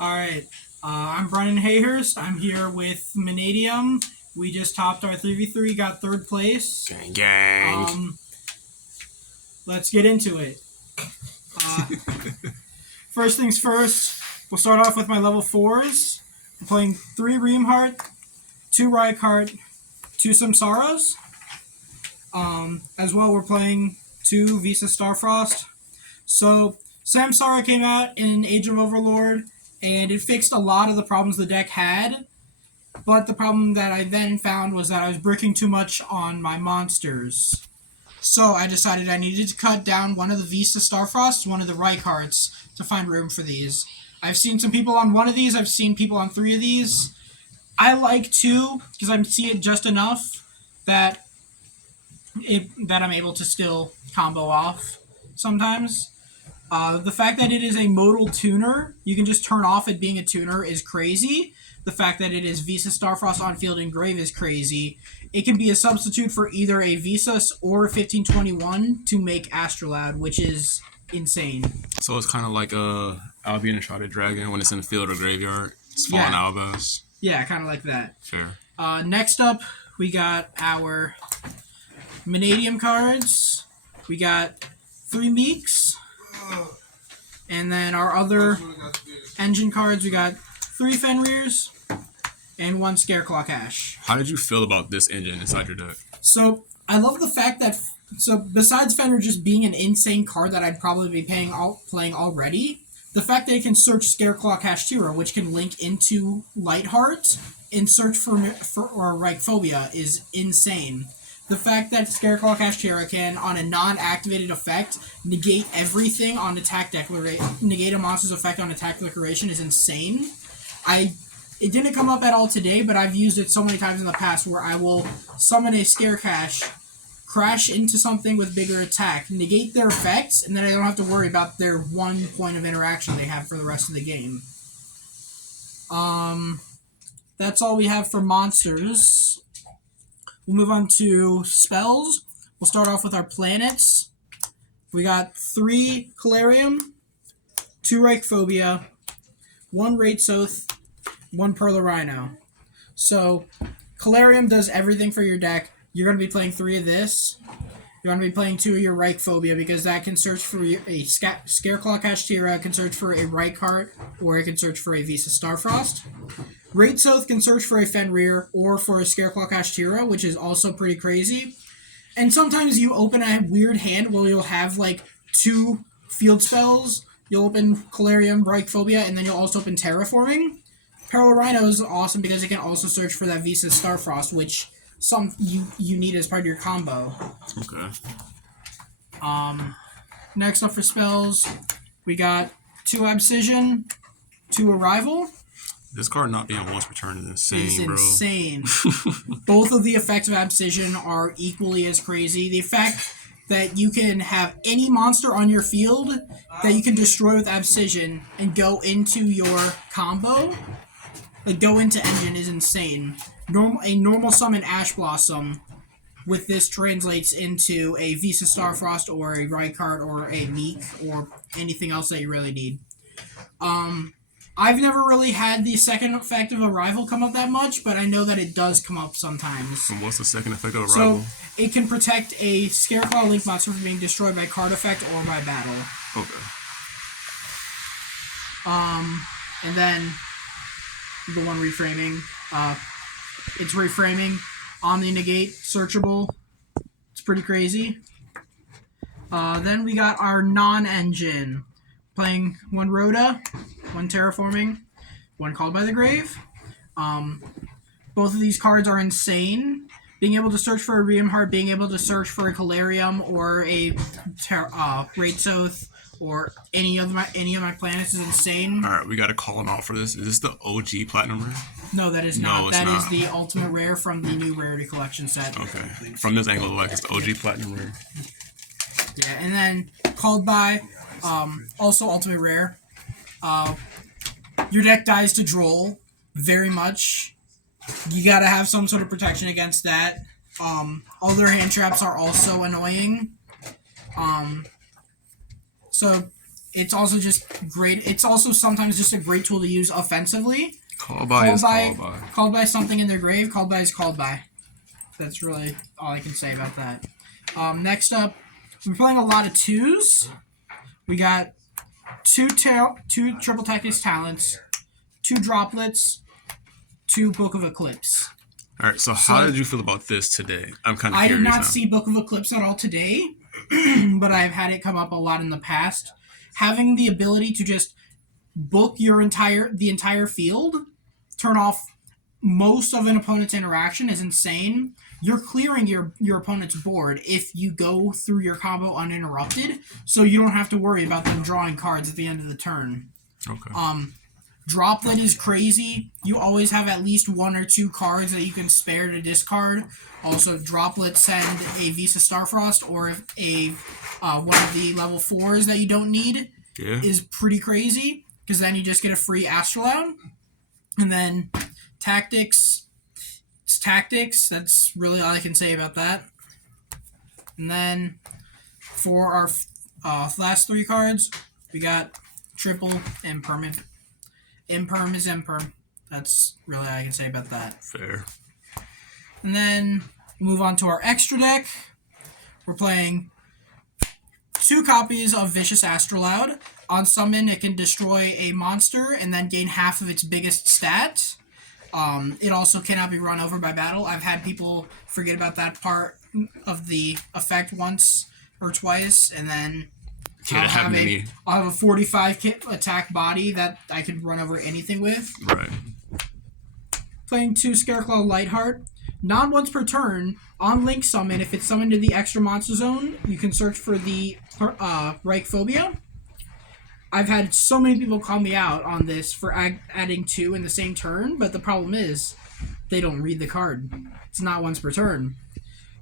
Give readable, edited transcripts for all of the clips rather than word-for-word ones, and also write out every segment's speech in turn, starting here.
Alright, I'm Brennan Hayhurst. I'm here with Mannadium. We just topped our 3v3, got third place. Gang, gang. Let's get into it. First things first, we'll start off with my level 4s. I'm playing 3 Reamheart, 2 Rykart, 2 Samsaras. As well, we're playing 2 Visa Starfrost. So, Samsara came out in Age of Overlord, and it fixed a lot of the problems the deck had. But the problem that I then found was that I was bricking too much on my monsters. So I decided I needed to cut down one of the Visa Starfrosts, one of the Rykarts, to find room for these. I've seen some people on one of these, I've seen people on 3 of these. I like 2, because I see it just enough that I'm able to still combo off sometimes. The fact that it is a modal tuner, you can just turn off it being a tuner, is crazy. The fact that it is Visa Starfrost on field and grave is crazy. It can be a substitute for either a Visas or a 1521 to make Astrolabe, which is insane. So it's kind of like Albion and Shrouded Dragon when it's in the field or graveyard. It's fallen Albas. Yeah, kind of like that. Fair. Next up, we got our Mannadium cards. We got 3 Meeks. And then our other engine cards, we got 3 Fenrirs and 1 Scareclaw Cash. How did you feel about this engine inside your deck? So, I love the fact that, besides Fenrir just being an insane card that I'd probably be playing already, the fact that it can search Scareclaw Cash Tira, which can link into Lightheart and search for Reichphobia, is insane. The fact that Scareclaw Kashtira can, on a non-activated effect, negate everything on attack declaration, negate a monster's effect on attack declaration is insane. It didn't come up at all today, but I've used it so many times in the past where I will summon a Scare Cash, crash into something with bigger attack, negate their effects, and then I don't have to worry about their 1 point of interaction they have for the rest of the game. That's all we have for monsters. We'll move on to spells. We'll start off with our planets. We got 3 Calarium, 2 Reichphobia, 1 Raidsoth, 1 Perlarino. So, Calarium does everything for your deck. You're going to be playing 3 of this. You're going to be playing 2 of your Reichphobia because that can search for a Scareclaw Kashtira, can search for a Rykart, or it can search for a Visa Starfrost. Raidsoth can search for a Fenrir or for a Scareclaw Kashtira, which is also pretty crazy. And sometimes you open a weird hand where you'll have like 2 field spells. You'll open Calarium, Reichphobia, and then you'll also open Terraforming. Perlarino is awesome because it can also search for that Visa Starfrost, which you need as part of your combo. Okay. Next up for spells, we got 2 Abscission, 2 Arrival. This card not being once returned is insane, It's bro. insane. Both of the effects of Abscission are equally as crazy. The fact that you can have any monster on your field that you can destroy with Abscission and go into your combo, like go into engine, is insane. A normal summon Ash Blossom with this translates into a Visa Starfrost or a Rykart or a Meek or anything else that you really need. I've never really had the second effect of Arrival come up that much, but I know that it does come up sometimes. And what's the second effect of Arrival? So, it can protect a Scareclaw Link monster from being destroyed by card effect or by battle. Okay. And then the one reframing. It's reframing, Omni Negate, searchable. It's pretty crazy. Then we got our non-engine. Playing 1 Rhoda, 1 Terraforming, 1 Called by the Grave. Both of these cards are insane. Being able to search for a Reamheart, being able to search for a Calarium or a Raidsoth or any of my planets is insane. Alright, we got to call them out for this. Is this the OG Platinum Rare? No, that is not. No, it's That not. is the Ultimate Rare from the new Rarity Collection set. Okay. From this angle, like it's the OG Platinum Rare. Yeah, and then Called by, also Ultimate Rare. Your deck dies to Droll, very much. You gotta have some sort of protection against that. All their hand traps are also annoying. So It's also just great. It's also sometimes just a great tool to use offensively. Called by is called by. Called by something in their grave. Called by is called by. That's really all I can say about that. Next up, we're playing a lot of twos. We got two triple tactics talents, two droplets, two Book of Eclipse. All right. So how did you feel about this today? I'm kind of curious. I did not now. see Book of Eclipse at all today, but I've had it come up a lot in the past. Having the ability to just book the entire field, turn off most of an opponent's interaction is insane. You're clearing your opponent's board if you go through your combo uninterrupted, so you don't have to worry about them drawing cards at the end of the turn. Okay. Droplet is crazy. You always have at least one or two cards that you can spare to discard. Also, Droplet send a Visa Starfrost or one of the level 4s that you don't need is pretty crazy, because then you just get a free Astrolabe. And then Tactics. It's Tactics. That's really all I can say about that. And then for our last 3 cards, we got Triple Imperm. Imperm is Imperm. That's really all I can say about that. Fair. And then move on to our extra deck. We're playing 2 copies of Vicious Astrolabe. On summon, it can destroy a monster and then gain half of its biggest stat. It also cannot be run over by battle. I've had people forget about that part of the effect once or twice, and then I'll have a 45 attack body that I can run over anything with. Right. Playing 2 Scareclaw Lightheart. Non-once per turn, on Link Summon, if it's summoned to the extra monster zone, you can search for the Reichphobia. I've had so many people call me out on this for adding 2 in the same turn, but the problem is they don't read the card. It's not once per turn.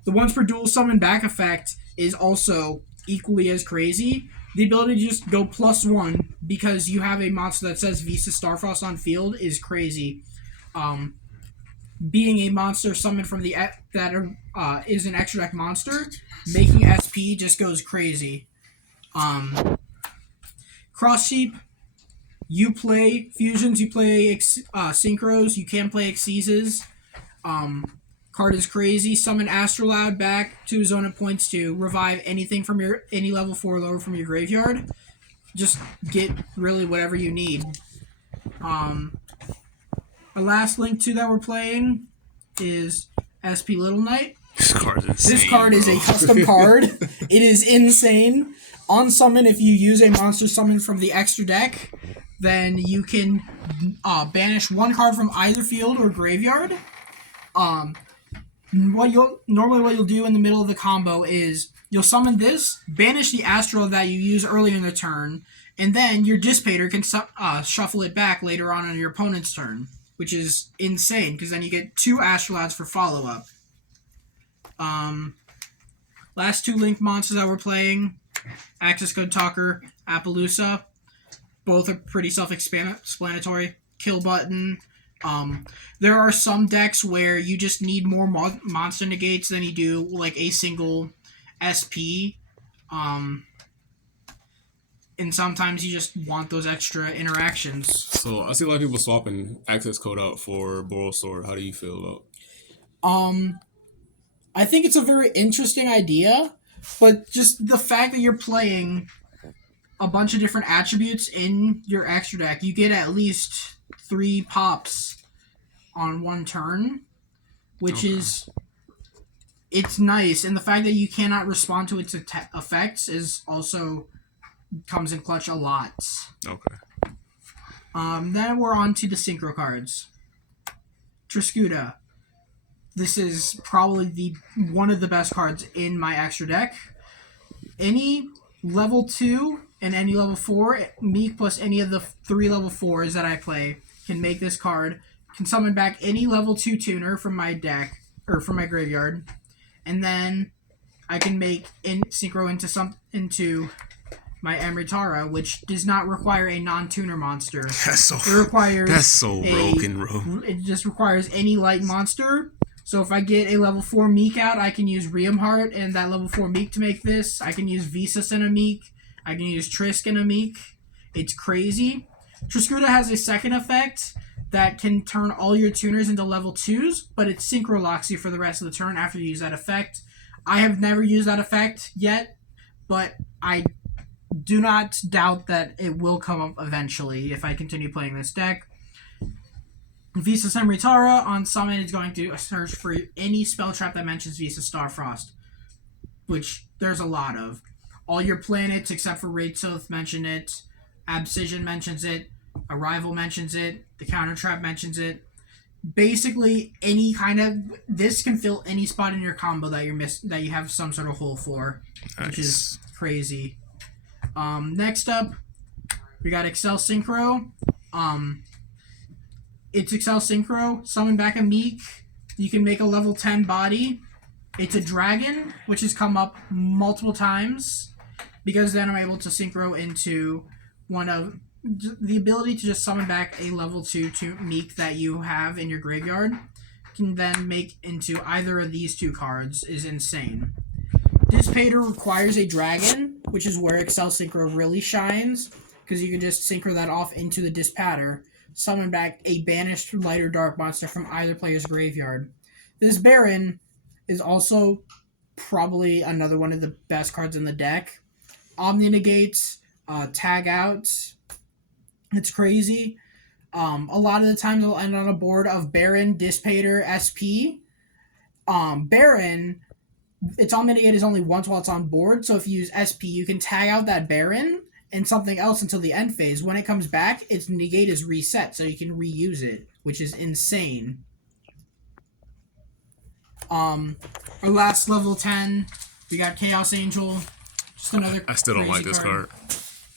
The once per dual summon back effect is also equally as crazy. The ability to just go +1 because you have a monster that says Visa Starfrost on field is crazy. Being a monster summoned from that is an extra deck monster, making SP just goes crazy. Cross Sheep, you play fusions, you play synchros, you can play exceses. Card is crazy. Summon Astrolabe back to zone at points to revive anything from any level 4 lower from your graveyard. Just get really whatever you need. Our last Link 2 that we're playing is SP Little Knight. This card is a custom card. It is insane. On summon, if you use a monster summon from the extra deck, then you can banish 1 card from either field or graveyard. What you'll do in the middle of the combo is you'll summon this, banish the Astro that you use earlier in the turn, and then your Dissipator can shuffle it back later on your opponent's turn, which is insane, because then you get 2 Astrolabes for follow-up. Last 2 Link monsters that we're playing, Access Code Talker, Appaloosa. Both are pretty self-explanatory. Kill button. There are some decks where you just need more monster negates than you do like a single SP. And sometimes you just want those extra interactions. So I see a lot of people swapping Access Code out for Boral Sword. How do you feel about? I think it's a very interesting idea, but just the fact that you're playing a bunch of different attributes in your extra deck, you get at least 3 pops on 1 turn, which is... It's nice, and the fact that you cannot respond to its effects is also... comes in clutch a lot. Okay. Then we're on to the Synchro cards. Triscuda. This is probably one of the best cards in my extra deck. Any level 2 and any level 4, Meek plus any of the 3 level 4s that I play can make this card. Can summon back any level 2 tuner from my deck, or from my graveyard. And then I can make Synchro into my Amritara, which does not require a non-tuner monster. That's so broken, bro. It just requires any light monster. So if I get a level 4 Meek out, I can use Riamheart and that level 4 Meek to make this. I can use Visa and a Meek. I can use Trisk and a Meek. It's crazy. Triscuita has a second effect that can turn all your tuners into level 2s, but it synchro locks you for the rest of the turn after you use that effect. I have never used that effect yet, but I do not doubt that it will come up eventually if I continue playing this deck. Visa Semritara on summon is going to search for any spell trap that mentions Visa Starfrost, which there's a lot of. All your planets except for Raidsoth mention it. Abscission mentions it. Arrival mentions it. The counter trap mentions it. Basically, any kind of this can fill any spot in your combo that that you have some sort of hole for, which is crazy. Next up, we got Excel Synchro. It's Excel Synchro. Summon back a Meek. You can make a level 10 body. It's a dragon, which has come up multiple times, because then I'm able to synchro into one of the ability to just summon back a level 2 Meek that you have in your graveyard. Can then make into either of these two cards is insane. Dissipator requires a dragon, which is where Excel Synchro really shines, because you can just synchro that off into the Dissipator, summon back a banished light or dark monster from either player's graveyard. This Baron is also probably another one of the best cards in the deck. Omni negates, tag out. It's crazy. A lot of the times it'll end on a board of Baron, Dissipator, SP. Baron, its Omni negate is only once while it's on board, so if you use SP, you can tag out that Baron and something else until the end phase. When it comes back, its negate is reset, so you can reuse it, which is insane. Our last level 10, we got Chaos Angel. Just another. I still don't like this card.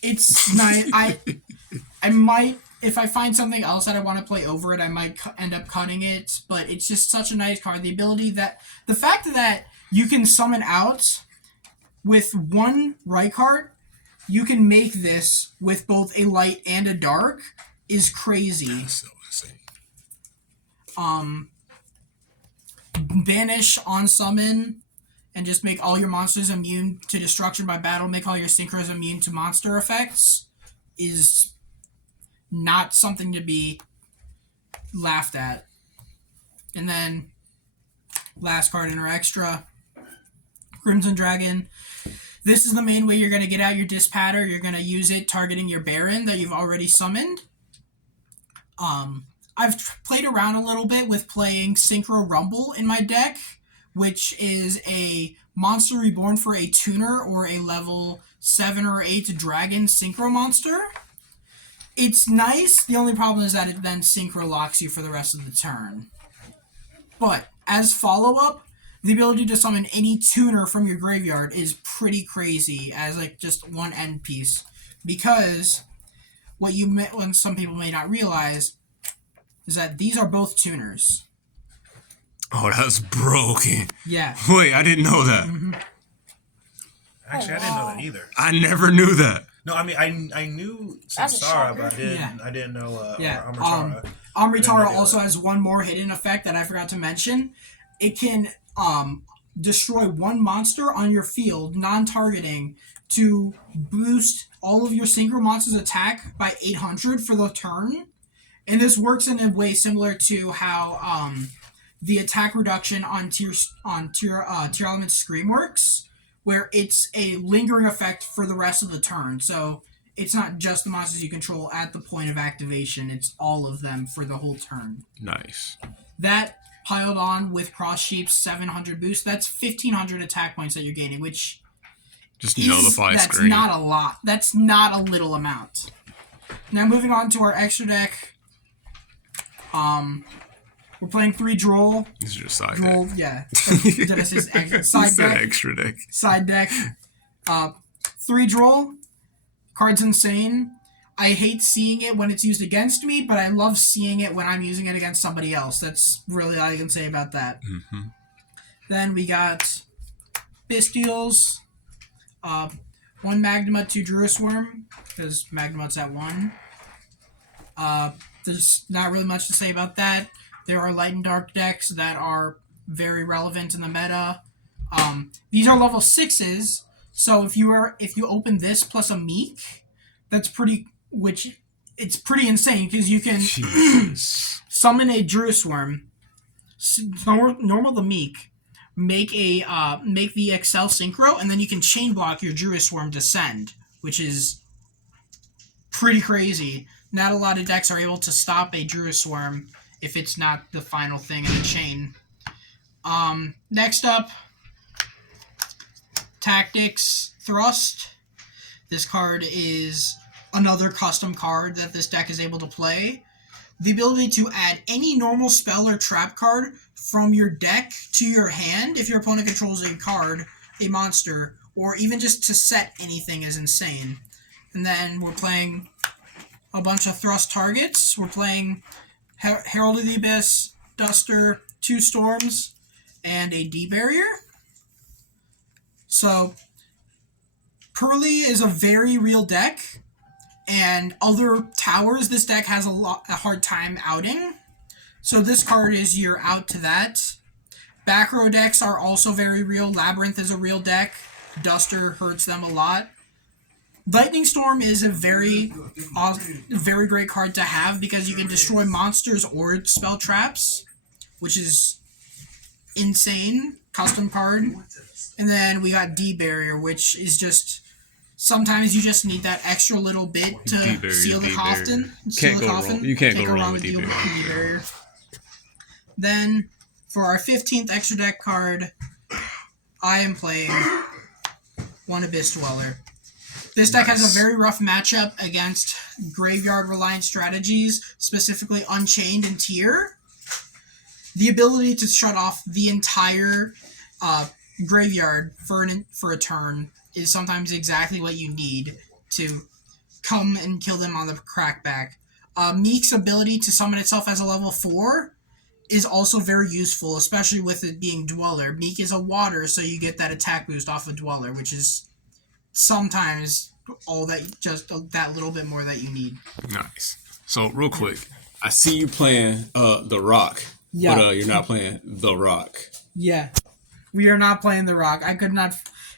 It's nice. I might, if I find something else that I want to play over it, I might end up cutting it. But it's just such a nice card. The fact that you can summon out with one Rykart, you can make this with both a light and a dark, is crazy. That's so insane. Banish on summon and just make all your monsters immune to destruction by battle, make all your synchros immune to monster effects is not something to be laughed at. And then last card in our extra, Crimson Dragon. This is the main way you're going to get out your Dissipator. You're going to use it targeting your Baron that you've already summoned. I've played around a little bit with playing Synchro Rumble in my deck, which is a monster reborn for a tuner or a level 7 or 8 dragon synchro monster. It's nice. The only problem is that it then synchro locks you for the rest of the turn. But as follow-up, the ability to summon any tuner from your graveyard is pretty crazy as like just one end piece. Because what some people may not realize is that these are both tuners. Oh, that's broken. Yeah. Wait, I didn't know that. Mm-hmm. Actually, I didn't know that either. I never knew that. No, I mean, I knew Samsara, but I didn't know Amritara. Amritara also has one more hidden effect that I forgot to mention. It can destroy one monster on your field, non-targeting, to boost all of your synchro monsters' attack by 800 for the turn. And this works in a way similar to how the attack reduction on tier element Scream works, where it's a lingering effect for the rest of the turn. So it's not just the monsters you control at the point of activation, it's all of them for the whole turn. Nice. That piled on with Cross Sheep's 700 boost, that's 1,500 attack points that you're gaining, which just nullify that's screen. Not a lot. That's not a little amount. Now moving on to our extra deck. We're playing 3 Droll. This is your side Droll, deck. yeah. Did I say side deck? Extra deck. Side deck. 3 Droll. Card's insane. I hate seeing it when it's used against me, but I love seeing it when I'm using it against somebody else. That's really all I can say about that. Mm-hmm. Then we got Bestials. 1 Magnemut, 2 Druisworm, because Magnemut's at 1. There's not really much to say about that. There are light and dark decks that are very relevant in the meta. These are level 6s, So if you open this plus a Meek, it's pretty insane because you can summon a Druisworm, normal the Meek, make the Excel Synchro, and then you can chain block your Druisworm to send, which is pretty crazy. Not a lot of decks are able to stop a Druisworm if it's not the final thing in the chain. Next up, Tactics Thrust. This card is another custom card that this deck is able to play. The ability to add any normal spell or trap card from your deck to your hand if your opponent controls a card, a monster, or even just to set anything is insane. And then we're playing a bunch of Thrust targets. We're playing Herald of the Abyss, Duster, 2 Storms, and a D-Barrier. So, Pearly is a very real deck, and other towers this deck has a hard time outing. So this card is your out to that. Back row decks are also very real. Labyrinth is a real deck. Duster hurts them a lot. Lightning Storm is a very great card to have because you can destroy monsters or spell traps, which is insane. Custom card. And then we got D-Barrier, which is just... Sometimes you just need that extra little bit to seal the coffin. You can't go wrong with D-Barrier. Then, for our 15th extra deck card, I am playing one Abyss Dweller. This deck has a very rough matchup against graveyard-reliant strategies, specifically Unchained and Tier. The ability to shut off the entire graveyard for a turn is sometimes exactly what you need to come and kill them on the crackback. Meek's ability to summon itself as a level 4 is also very useful, especially with it being Dweller. Meek is a water, so you get that attack boost off of Dweller, which is sometimes that little bit more that you need. Nice. So, real quick, I see you playing The Rock, yeah. But you're not playing The Rock. Yeah. We are not playing The Rock. I could not...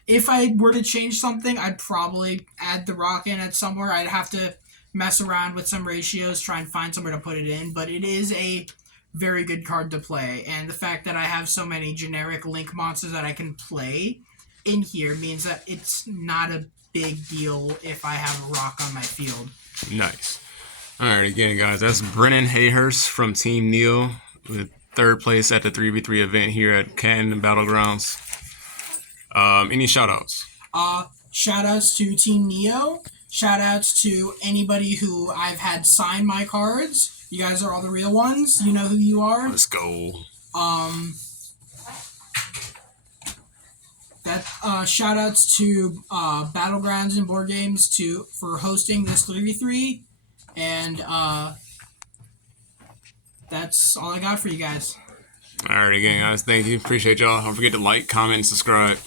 If I were to change something, I'd probably add The Rock in at somewhere. I'd have to mess around with some ratios, try and find somewhere to put it in, but it is a very good card to play, and the fact that I have so many generic Link monsters that I can play in here means that it's not a big deal if I have a Rock on my field. Nice. Alright, again, guys, that's Brennan Hayhurst from Team Neo, with 3rd place at the 3v3 event here at Canton Battlegrounds. Any shout-outs? Shout-outs to Team Neo. Shout-outs to anybody who I've had sign my cards. You guys are all the real ones. You know who you are. Let's go. Shout-outs to Battlegrounds and Board Games for hosting this 3v3. And that's all I got for you guys. Alright, again, guys, thank you. Appreciate y'all. Don't forget to like, comment, and subscribe.